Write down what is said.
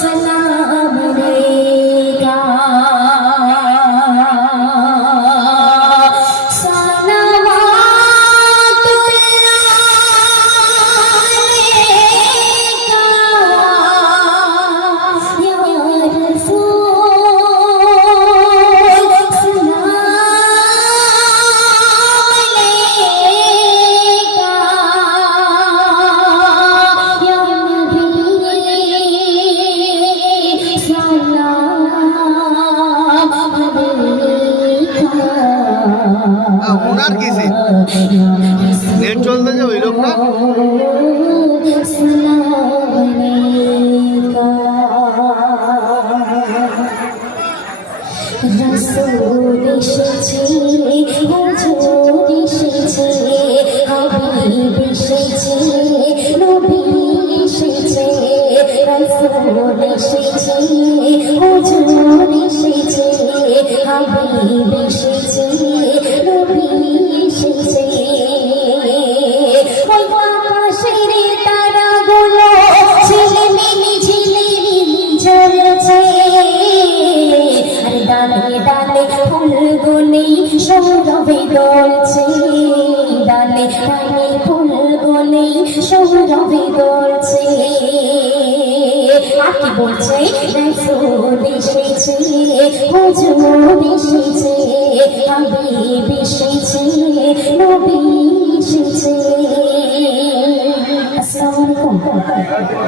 सलाम अलैका ওনার কিসে নেট চলতে যে ওই লোক না রসূল এসেছে হুজুর এসেছে হাবিব এসেছে নবী এসেছে রসূল এসেছে হুজুর এসেছে হাবিব এসেছে নবী এসেছে ওই আকাশের তারাগুলো ঝিলমিলি ঝিলমিলি জ্বলছে আর ডালে ডালে ফুলগুলি সৌরভে দোলছে ডালে ডালে ফুলগুলি সৌরভে দোলছে আর কি বলছে রাসূল এসেছে হুজুর এসেছে হাবিব এসেছে নবী এসেছে। আসসালামু আলাইকুম।